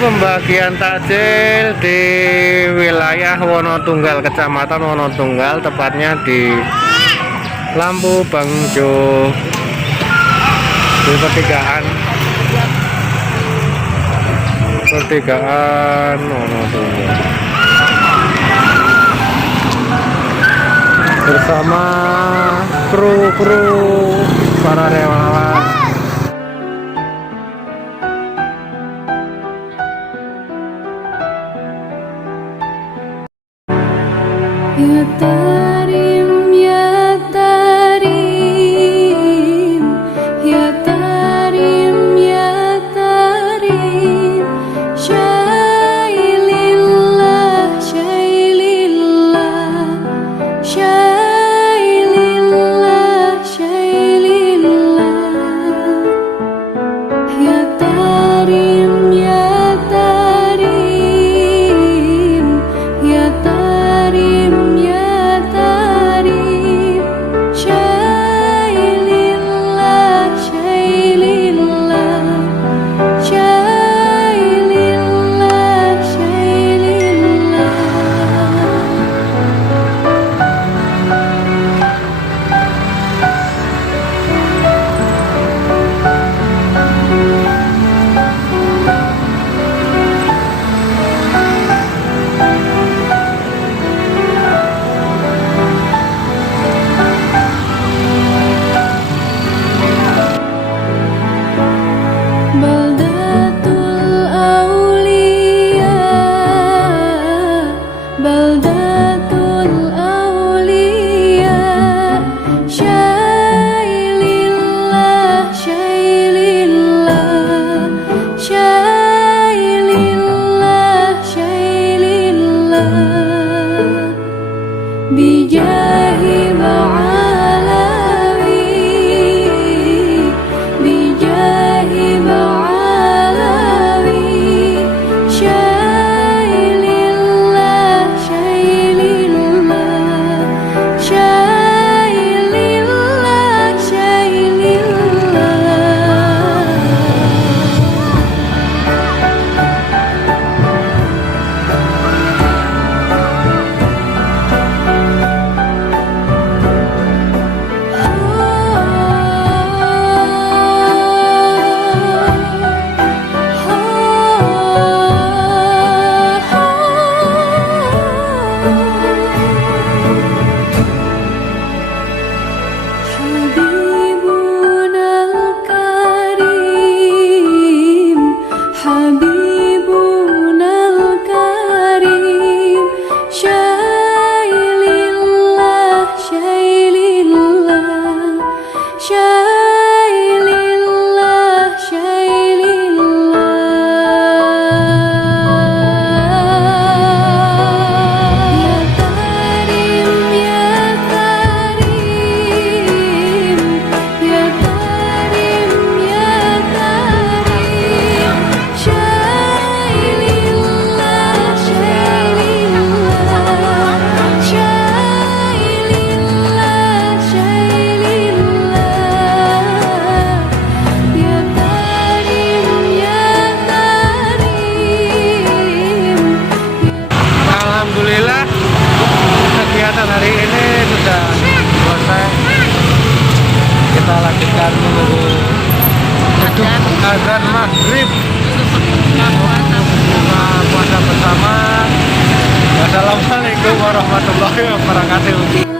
pembagian takjil di wilayah Wonotunggal, Kecamatan Wonotunggal, tepatnya di Lampu Bangjo, di pertigaan Wonotunggal, bersama kru para relawan. Ya Tarim, Ya Tarim, Ya Tarim, Ya Tarim, Syailillah, Syailillah, Syailillah, Syailillah, Ya Tarim, Ya Tarim, Ya Tarim, Ya Tarim, Syailillah, Syailillah, Syailillah, Syailillah. Baldatul Aulia, Baldatul Aulia, Syailillah, Syailillah, Syailillah, Syailillah, Bijahi Ba'alawi, Bijahi Ba'alawi, Syailillah, Syailillah, Syailillah, Syailillah. Habibunal Karim, Habibunal Karim, Syailillah, Syailillah, Syailillah, Syailillah. Ya Tarim, Ya Tarim, Ya Tarim, Ya Tarim, Syailillah, Syailillah, Syailillah, Syailillah, Ya Tarim, Ya Tarim. Alhamdulillah, kegiatan hari ini sudah selesai. Kita lanjutkan menunggu azan maghrib. Buka puasa bersama. Wassalamualaikum warahmatullahi wabarakatuh.